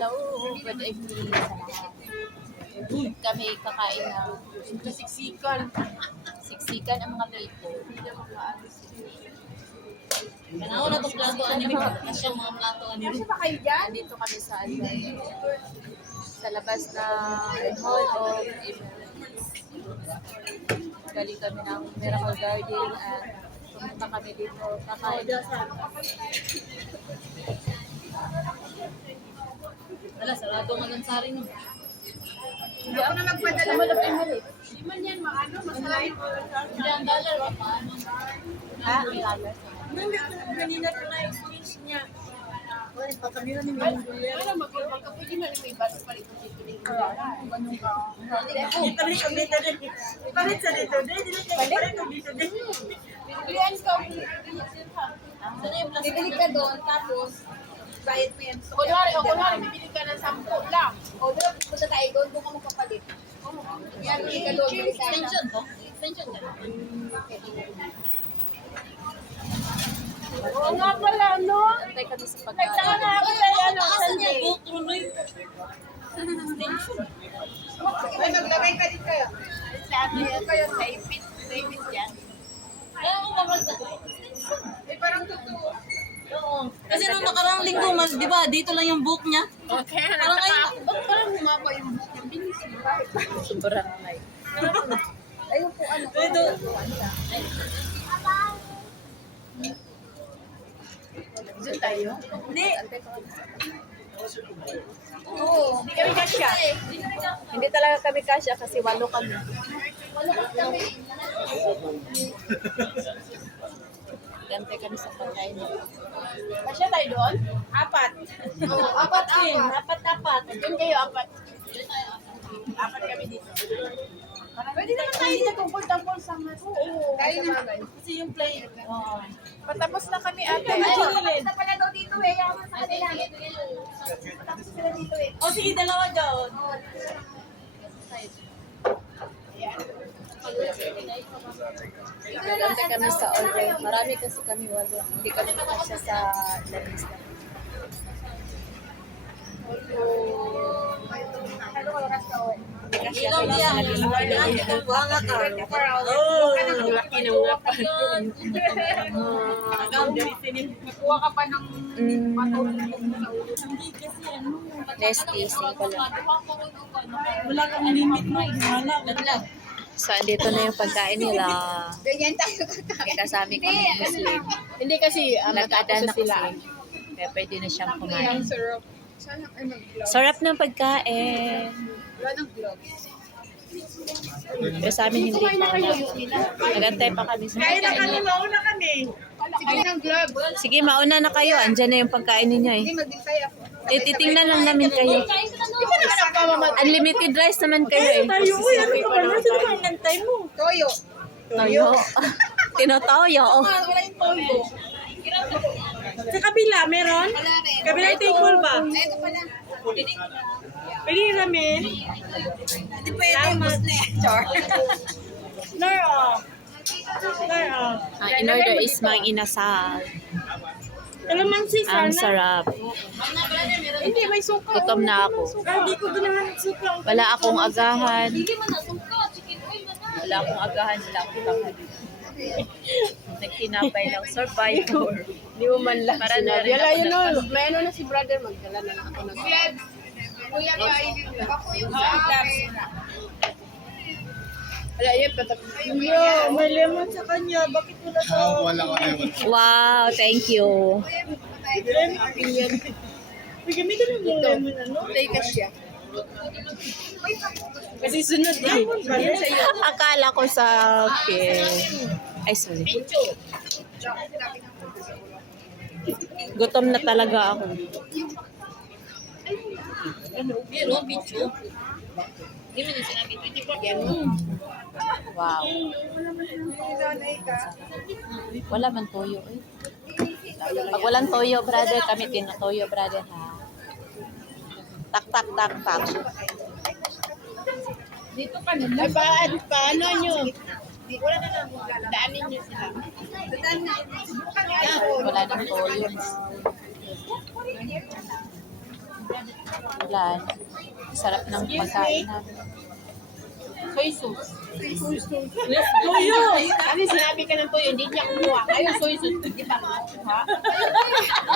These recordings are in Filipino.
Hello, good evening sa lahat. Kami kakain ng siksikan ang mga people. Kanawa na itong plato anime. Kasi yung mga plato anime. Dito kami sa sa labas na Hall of Emirates. Galing kami ng Miracle Garden at pumunta kami dito kakain. Wala, sarado nga ng sari no. Hindi ako na magpadala. Mall of Emirates. Hindi man yan, maano, masarap. Hindi ang dollar ka paano. Ah, ang lalas. Kanina ko na yung speech niya. Wala, pa kanina ni Milo. Wala, magkapwede na may basa pa rin kung dito dito. Ganun ka. Ipalit ko dito din. Ipalit sa dito din. Ipalit ko dito din. Pilihan ka. Sana yung plastic. Bibili ka doon, tapos bayad mo yan. Kunwari, bibili ka ng 10 lang. O, doon, punta tayo doon, doon ka magpapalit. Yan, bibili ka doon. Bibili ka na. Extension to? Extension ka. Oo nga pala, no? Antay kami sa Nagtaka pagkain. nga ako tayo, ano, Taas niya, Sunday. go through na yun. Extension. Ay, maglamay ka din kayo. Sa ano yan kayo, sa ipit yan. Kaya ako mamag sa Eh, parang totoo. Oo. Kasi nung nakaraang linggo, mas, di ba, dito lang yung book niya. Okay, Parang ngayon, ba't parang humaba yung book niya? Bilis yun. Bakit? Sobrang nalay. Ayun po, ano. ito. Doon tayo? Hindi. Oo, hindi kami kasya. Hindi talaga kami kasya kasi 8 kami. Antay kami sa pagkain. Kasya tayo doon? 4. Oo, 4. Apat. Doon kayo, 4. 4 kami dito. Pwede naman tayo dito tungkol sa mas. Oo, tayo na. Kasi yung play. Oo. Patapos na kami ate. Tapos na pala daw dito eh. Yaman sa kanila. Tapos sila dito eh. O sige, dalawa doon. Antay kami sa order. Marami kasi kami 8. Hindi kami kasya sa labis na. Ilaw niya. Nanti kang buhanga ka. Laki ng mga pa. Nakuha ka pa ng Hindi kasi ano. Nesty, simple lang. Wala kang limit mo. Wala. Naglag. So, andito na yung pagkain nila. ganyan tayo kakain. May kasami kami Muslim. Hindi kasi Nag-ada na kasi. Kaya pwede na siyang kumain. Syrup. Sana ay mag-vlog. Sarap ng pagkain. Wala ng vlog. Pero sa amin hindi pa wala. Nagantay pa kami sa pagkain. mauna kami. Sige ng vlog. Sige, mauna na kayo. Andyan na yung pagkain ninyo eh. Hindi, mag-intay ako. Titingnan lang namin kayo. Unlimited rice naman kayo eh. Toyo. Toyo. Tinotoyo. Wala yung toyo. Sa kabila, meron? Wala rin. Kabila table ba? Ay, ito pala. Pwede ramen. Hindi pwede. Musli. Char. Nora. Ang in-order is mang inasal. Kalamansi Ang sarap. Hindi, may suka. Gutom na ako. Hindi ko doon naman suka. Wala akong agahan. Wala akong agahan. Wala akong tanghali. Nagtinapay lang. Survivor. Hindi mo man lang Para na rin Wala ako yun nagpas- nun. May ano na si brother, magdala na lang ako ng Glad. Kuya kain. Ako yung sa akin. Wala yun, patapos. May lemon sa kanya. Bakit wala sa... Wow, thank you. May gamitin mo yung lemon ano? Take a siya. Kasi sunod na. Akala ko sa akin. Ay, sorry. Gutom na talaga ako. Pero, bicho. Hindi mo na sinabi 24 yan. Wow. Wala man toyo eh. Pag walang toyo, brother, kami tinutoyo, brother, ha? Tak, tak, tak, tak. Dito ka na. Ay, paano nyo? Wala na lang. Daanin nyo sila. Wala nang toyo. Wala. Sarap ng pagkain namin. Soy sauce. Toyo! Kasi sinabi ka ng toyo, hindi niya kumuha. Ayun, soy sauce. Hindi pa kumuha.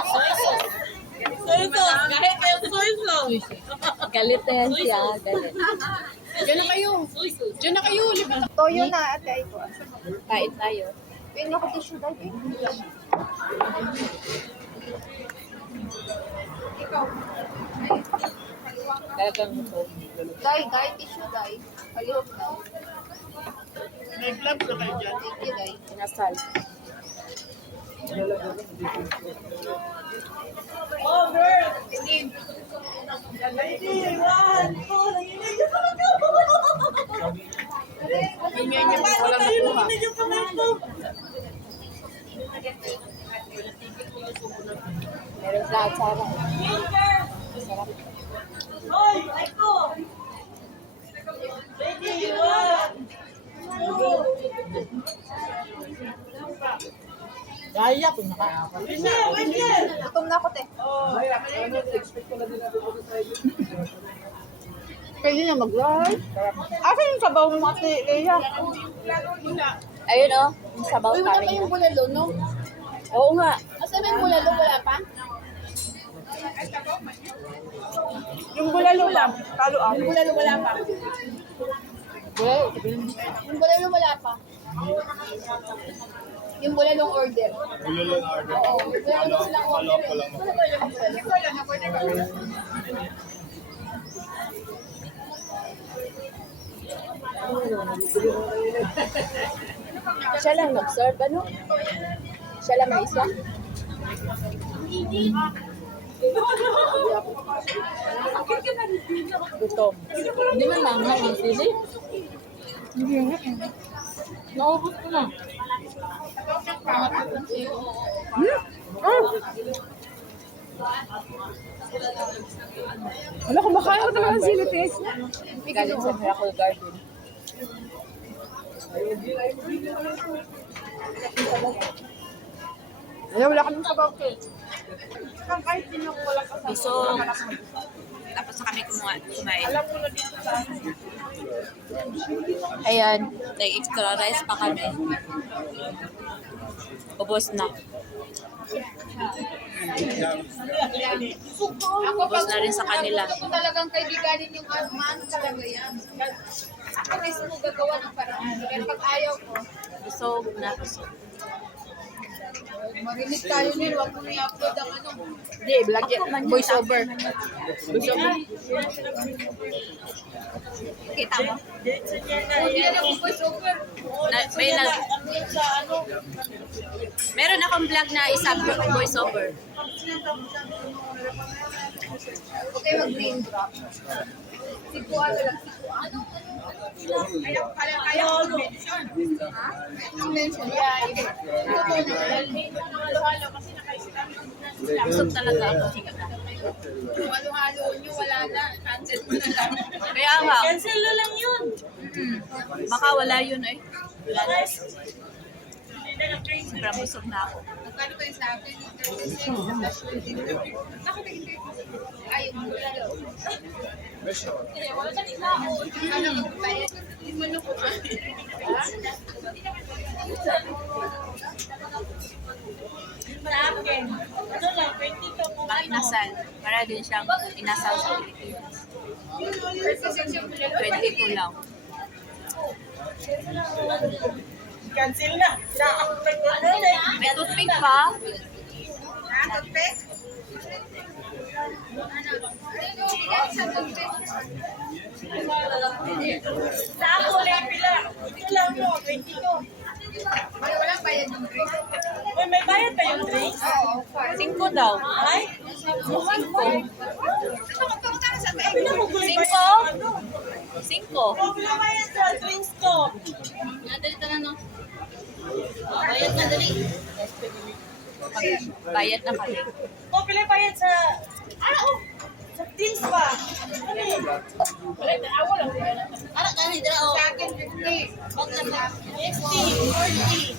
Soy sauce. Soy sauce. Kahit kayo soy sauce. Galit na yan siya. Galit. Diyan na kayo. Diyan na kayo. Toyo na ate ay ko. Kain tayo. Pingin ako tissue dahil. Talagang ito. Dai, tissue dai. Ayun dai. May gloves na kayo dyan. Thank you dai. Pinasal. Hindi niya wala makuha. Meron sa atsara. Sarap. Gaya po naka. Gutom na ako te. Pwede na mag-live. Asan yung sabaw mo ate Leia? Ayun o. Yung sabaw Uy, wala pa kami. yung bulalo, no? Oo nga. Asan ba yung bulalo? Wala pa? Yung bulalo lang. Talo ako. Yung bulalo wala pa. Yung bulalo wala pa. Yung bulalong order. Bulalong order. Oo, bulalo silang order. Wala ba yung bulalo? Siya lang nag-serve, ano? Siya lang may isa? Gutom. Hindi man manghang ang sili. Hindi nga. Naubos ko na. Wala ko baka ako naman ang sili test. Galing sa Miracle Garden. Wala kami sabaw te. So, tapos na kami kumain. Ayan, nag-extra rice pa kami. Ubos na. Ubos na rin sa kanila. Kung talagang kaibiganin yung man, talaga yan. Ako mismo gagawa ng paraan. Pero pag ayaw ko, Busog na busog. marinig tayo nil, wag mo i-upload ang ano. Hindi, vlog yan. Voice over. Voice over. Kita mo? Hindi yan ako voice over. Meron akong vlog na isang voice over. Okay, mag-name drop. Sipo ano lang, sipo ano? Kaya ko mention. Ha? Ang mention. Yeah, iba. Busog talaga ako. Halo-halo nyo, wala na. Cancel mo na lang. Kaya nga, Cancel na lang yun. baka wala yun eh. Wala na. Sobrang busog na ako. Magkano kayo sa akin? Bakit hindi? Ay, yung bulalo. Wala ka din tao. Ano ang bayad? Hindi mo na po. Sa akin. Ano lang, 20 ka mo. Pang inasal. Para din siyang inasal sa Pilipinas. 22 lang. Cancel na. May toothpick pa. Toothpick? Sa ako lang pila. Ito lang mo, 22. Walang bayad yung drink. Uy, may bayad pa yung drinks? Oo, 5 daw. Ay? 5. Pinamugulay 5? Oh, pinabayad sa drinks ko. Nadali ka na, no? Bayad na, dali. Bayad na kami. Oh, pinabayad sa... Sa drinks pa. Ano yun? Ara, gani, dala, oh. Sa akin, 50. Wag na ba? 50, 40.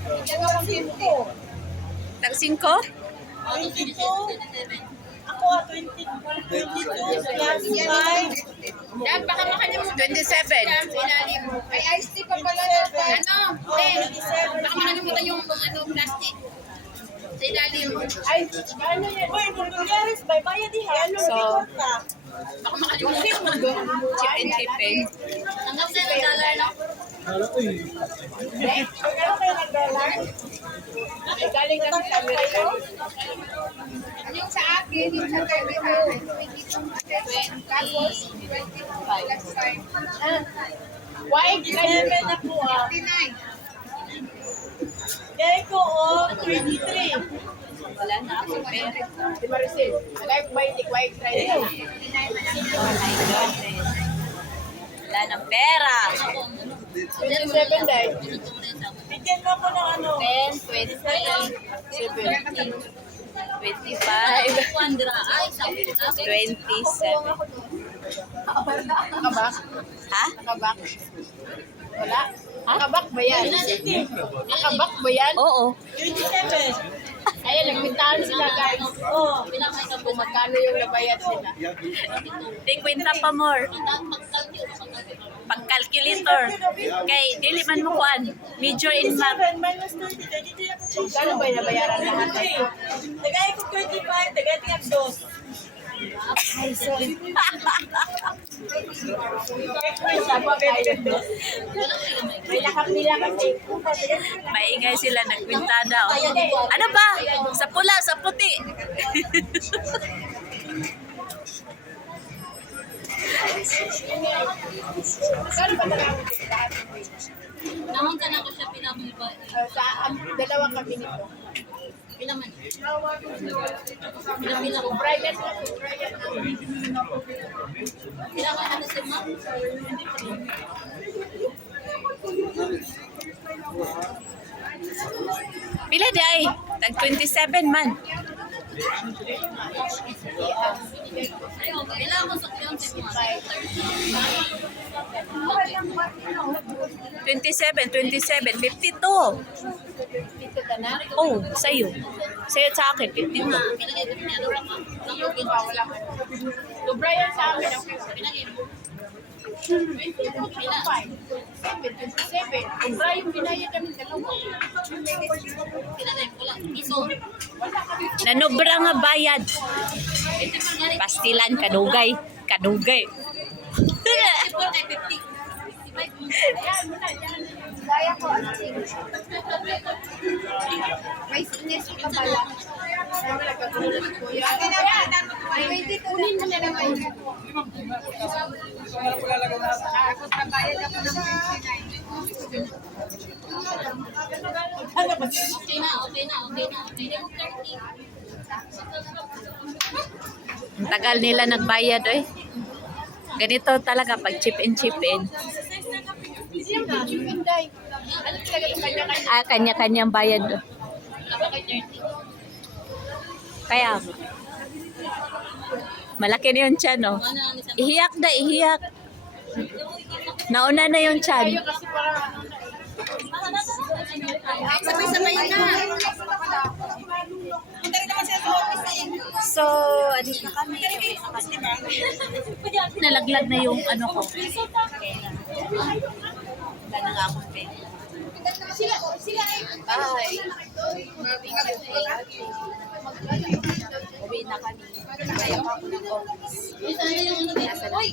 Bigyan ako ng 50. Tag 5? Ako, 22. Ako, 22 plus 5. Dad, baka makalimutan. 27. Ilalim. Ay, iced tea pa pala. Ano? Baka makalimutan yung plastic. Sa ilalim. Ay, ano yan? Uy, Bulgaris, may bayad diha. Ano, So, ka? Baka makalimutan. chip and chipin. Hanggang sa $1 na. Ano kayo nag-dollar? Ay, galing kami sa Amerika. Yung sa akin, yung sa terminal, 20. Tapos, 25. Why? 27 na po ah. 59. Kaya ko oh, 23. Wala na ako pera. Di Maricel, alay ko ba yung tikway try nyo? Oh my goodness. Wala ng pera. 27 dahil. Bigyan mo ko ng ano. 10, 20, 7. 25, 27. Nakabak? Ha? Nakabak? Wala? Nakabak ba yan? Nakabak ba yan? Oo. 27. Ayan, nagpintahan sila guys. Oo. Kung magkano yung nabayad sila. Tingkwinta pa more. Pag-calculator. Kay, dili man mo kuan. Major in math. 27 minus 30. Dito yung kano ba yung nabayaran lahat? Tagay ko 25. Tagay tiyag 2. Ay, sorry. May nakapila kasi. Maingay sila, nagkwinta daw. Ano ba? Sa pula, sa puti. Kano ba talaga lahat? Namunta na ako siya pinabulba. Dalawa kami nito. Pinaman. Brian na. Brian na. Pinaman ano si ma'am? Pila di ay? Tag 27 man. Kailangan ko sa fiancé ko. 27, 52. Dito ka na. Oh, sa'yo. Sa'yo at sa akin, 52. Pinagay ko niya. Wala ka. So, Brian sa amin. Pinagay mo. 27. Ang Brian, binayad kami dalawa. Pinagay ko lang. Iso. Nanobra nga bayad. Pastilan, kadugay. Kadugay. Ito kay 50. Kaya ko, ano may sinis ka pala. Ay, kunin mo na naman. Ako trabayad ako ng 29. Okay na. Ang tagal nila nagbayad, eh. Ganito talaga pag chip in, chip in. Sino ba? Pinday. Ano talaga yung kanya-kanya? Ah, kanya-kanyang bayad. Ako kay 30. Kaya, malaki na yung tiyan, oh. Ihiyak na, ihiyak. Nauna na yung tiyan. Kasi parang Ay, sabay-sabay na. So, alis na kami. Nalaglag na yung ano ko. Wala na nga akong pen. Bye. Uwi na kami. Kaya pa ako ng office. Isa na yung ano dito. Uy!